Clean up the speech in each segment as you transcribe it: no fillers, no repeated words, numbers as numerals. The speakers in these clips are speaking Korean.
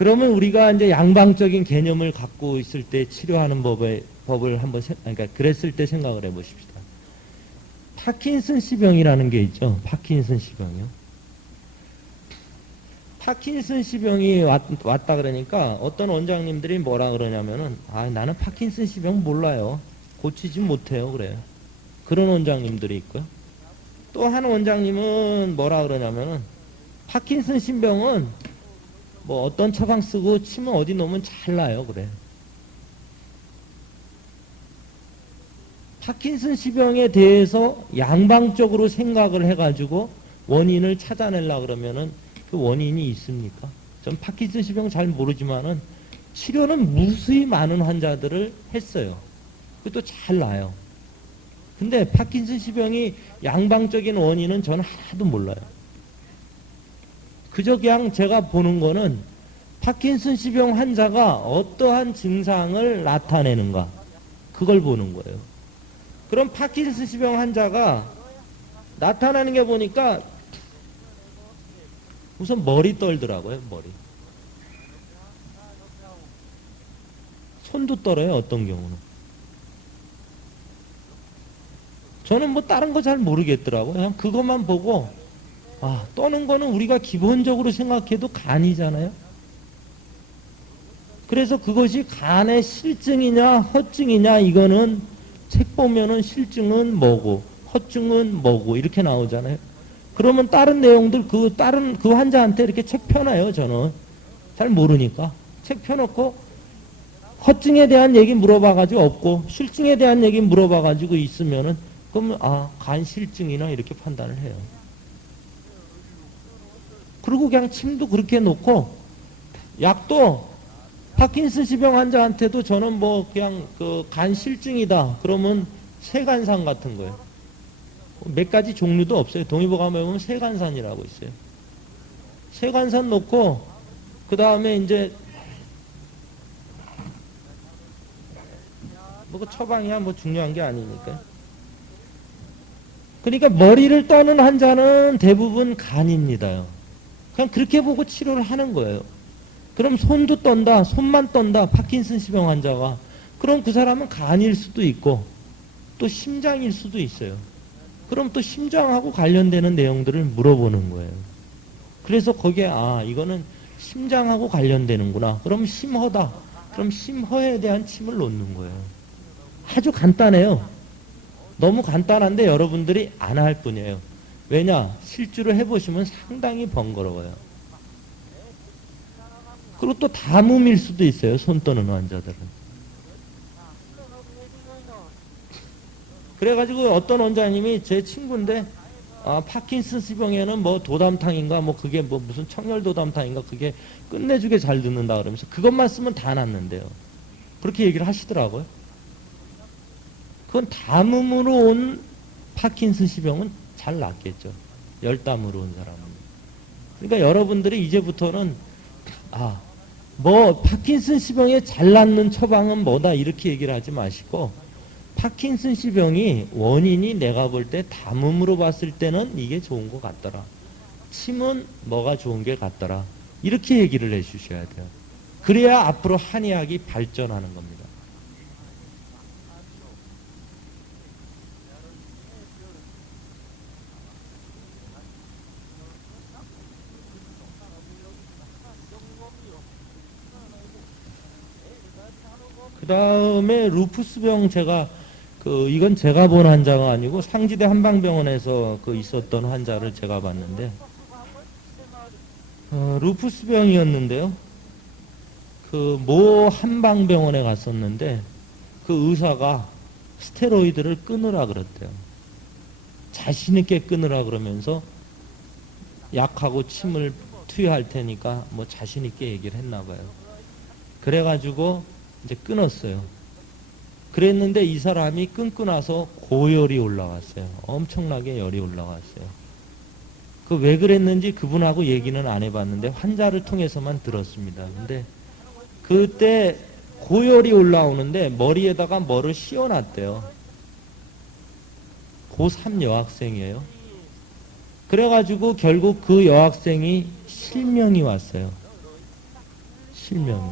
그러면 우리가 이제 양방적인 개념을 갖고 있을 때 치료하는 법을 한번, 그러니까 그랬을 때 생각을 해 보십시다. 파킨슨씨병이라는 게 있죠. 파킨슨씨병이요. 파킨슨씨병이 왔다 그러니까 어떤 원장님들이 뭐라 그러냐면은, 아, 나는 파킨슨씨병 몰라요. 고치지 못해요. 그래요. 그런 원장님들이 있고요. 또 한 원장님은 뭐라 그러냐면은, 파킨슨씨병은 뭐 어떤 처방 쓰고 치면 어디 놓으면 잘 나요. 그래. 파킨슨씨병에 대해서 양방적으로 생각을 해가지고 원인을 찾아내려 그러면은 그 원인이 있습니까? 전 파킨슨씨병 잘 모르지만은 치료는 무수히 많은 환자들을 했어요. 그것도 잘 나요. 근데 파킨슨씨병이 양방적인 원인은 저는 하나도 몰라요. 그저 그냥 제가 보는 거는 파킨슨씨병 환자가 어떠한 증상을 나타내는가, 그걸 보는 거예요. 그럼 파킨슨씨병 환자가 나타나는 게 보니까 우선 머리 떨더라고요. 머리. 손도 떨어요. 어떤 경우는. 저는 뭐 다른 거 잘 모르겠더라고요. 그냥 그것만 보고, 아, 떠는 거는 우리가 기본적으로 생각해도 간이잖아요. 그래서 그것이 간의 실증이냐 허증이냐, 이거는 책 보면은 실증은 뭐고 허증은 뭐고 이렇게 나오잖아요. 그러면 다른 내용들 다른 그 환자한테 이렇게 책 펴놔요. 저는 잘 모르니까 책 펴놓고 허증에 대한 얘기 물어봐가지고 없고 실증에 대한 얘기 물어봐가지고 있으면은, 그러면 간 실증이나 이렇게 판단을 해요. 그리고 그냥 침도 그렇게 놓고, 약도 파킨슨씨병 환자한테도 저는 뭐 그냥 그 간 실증이다 그러면 세간산 같은 거예요. 몇 가지 종류도 없어요. 동의보감에 보면 세간산이라고 있어요. 세간산 놓고 그 다음에 이제 뭐 처방이야 뭐 중요한 게 아니니까. 그러니까 머리를 떠는 환자는 대부분 간입니다요. 그냥 그렇게 보고 치료를 하는 거예요. 그럼 손도 떤다, 손만 떤다, 파킨슨씨병 환자가. 그럼 그 사람은 간일 수도 있고 또 심장일 수도 있어요. 그럼 또 심장하고 관련되는 내용들을 물어보는 거예요. 그래서 거기에 이거는 심장하고 관련되는구나. 그럼 심허다. 그럼 심허에 대한 침을 놓는 거예요. 아주 간단해요. 너무 간단한데 여러분들이 안 할 뿐이에요. 왜냐? 실주를 해보시면 상당히 번거로워요. 그리고 또 담음일 수도 있어요. 손 떠는 환자들은. 그래가지고 어떤 원장님이 제 친구인데, 파킨슨스병에는 뭐 도담탕인가 뭐 그게 뭐 무슨 청열도담탕인가 그게 끝내주게 잘 듣는다 그러면서 그것만 쓰면 다 낫는데요. 그렇게 얘기를 하시더라고요. 그건 담음으로 온 파킨슨스병은 잘 낫겠죠. 열담으로 온 사람은. 그러니까 여러분들이 이제부터는 뭐 파킨슨스병에 잘 낫는 처방은 뭐다 이렇게 얘기를 하지 마시고, 파킨슨스병이 원인이 내가 볼 때 담음으로 봤을 때는 이게 좋은 것 같더라. 침은 뭐가 좋은 게 같더라. 이렇게 얘기를 해주셔야 돼요. 그래야 앞으로 한의학이 발전하는 겁니다. 그 다음에 루푸스병 이건 제가 본 환자가 아니고 상지대 한방병원에서 있었던 환자를 제가 봤는데, 루푸스병이었는데요. 모 한방병원에 갔었는데 그 의사가 스테로이드를 끊으라 그랬대요. 자신있게 끊으라 그러면서 약하고 침을 투여할 테니까 뭐 자신있게 얘기를 했나 봐요. 그래가지고 이제 끊었어요. 그랬는데 이 사람이 끊고 나서 고열이 올라왔어요. 엄청나게 열이 올라왔어요. 왜 그랬는지 그분하고 얘기는 안 해봤는데 환자를 통해서만 들었습니다. 근데 그때 고열이 올라오는데 머리에다가 뭐를 씌워놨대요. 고3 여학생이에요. 그래가지고 결국 그 여학생이 실명이 왔어요. 실명이.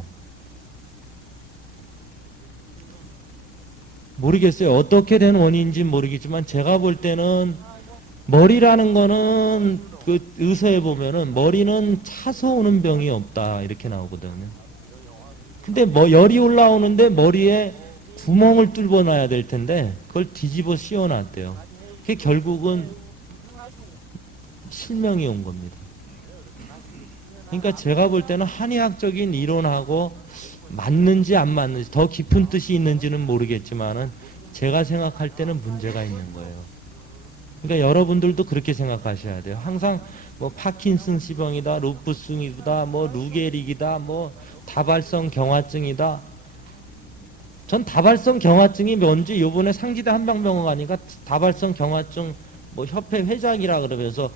모르겠어요. 어떻게 된 원인인지 모르겠지만 제가 볼 때는 머리라는 거는 그 의서에 보면은 머리는 차서 오는 병이 없다 이렇게 나오거든요. 근데 뭐 열이 올라오는데 머리에 구멍을 뚫어 놔야 될 텐데 그걸 뒤집어 씌워 놨대요. 그게 결국은 실명이 온 겁니다. 그러니까 제가 볼 때는 한의학적인 이론하고 맞는지 안 맞는지 더 깊은 뜻이 있는지는 모르겠지만은 제가 생각할 때는 문제가 있는 거예요. 그러니까 여러분들도 그렇게 생각하셔야 돼요. 항상 뭐 파킨슨스병이다, 루푸스이다, 뭐 루게릭이다, 뭐 다발성 경화증이다. 전 다발성 경화증이 뭔지 요번에 상지대 한방병원 가니까 다발성 경화증 뭐 협회 회장이라 그러면서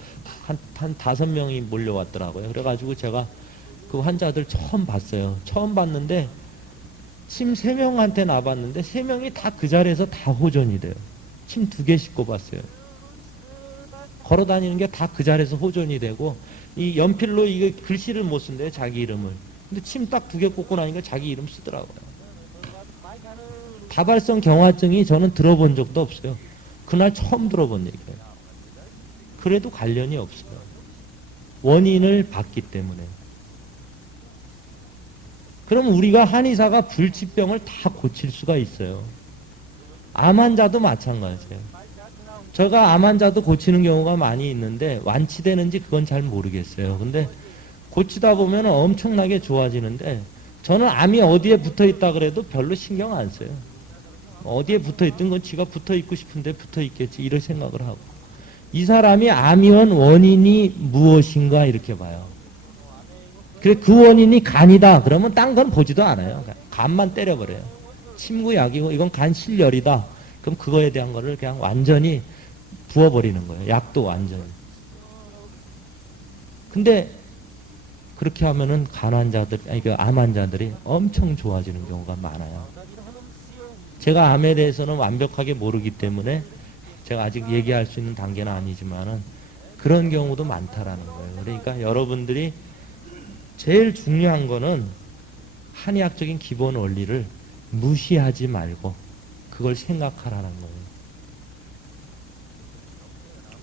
한 5명이 몰려왔더라고요. 그래가지고 제가 그 환자들 처음 봤어요. 처음 봤는데 침 3명한테 놔봤는데 3명이 다 그 자리에서 다 호전이 돼요. 침 2개씩 꼽았어요. 걸어 다니는 게 다 그 자리에서 호전이 되고 이 연필로 이게 글씨를 못 쓴대요. 자기 이름을. 근데 침 딱 2개 꽂고 나니까 자기 이름 쓰더라고요. 다발성 경화증이 저는 들어본 적도 없어요. 그날 처음 들어본 얘기예요. 그래도 관련이 없어요. 원인을 봤기 때문에. 그럼 우리가 한의사가 불치병을 다 고칠 수가 있어요. 암 환자도 마찬가지예요. 제가 암 환자도 고치는 경우가 많이 있는데 완치되는지 그건 잘 모르겠어요. 근데 고치다 보면 엄청나게 좋아지는데 저는 암이 어디에 붙어 있다 그래도 별로 신경 안 써요. 어디에 붙어 있든 건 지가 붙어 있고 싶은데 붙어 있겠지 이런 생각을 하고 이 사람이 암이 온 원인이 무엇인가 이렇게 봐요. 그래 그 원인이 간이다 그러면 딴 건 보지도 않아요. 간만 때려버려요. 침구약이고 이건 간 실열이다. 그럼 그거에 대한 거를 그냥 완전히 부어버리는 거예요. 약도 완전히. 근데 그렇게 하면은 간 환자들, 아니 그 암 환자들이 엄청 좋아지는 경우가 많아요. 제가 암에 대해서는 완벽하게 모르기 때문에 제가 아직 얘기할 수 있는 단계는 아니지만은 그런 경우도 많다라는 거예요. 그러니까 여러분들이 제일 중요한 거는 한의학적인 기본 원리를 무시하지 말고 그걸 생각하라는 거예요.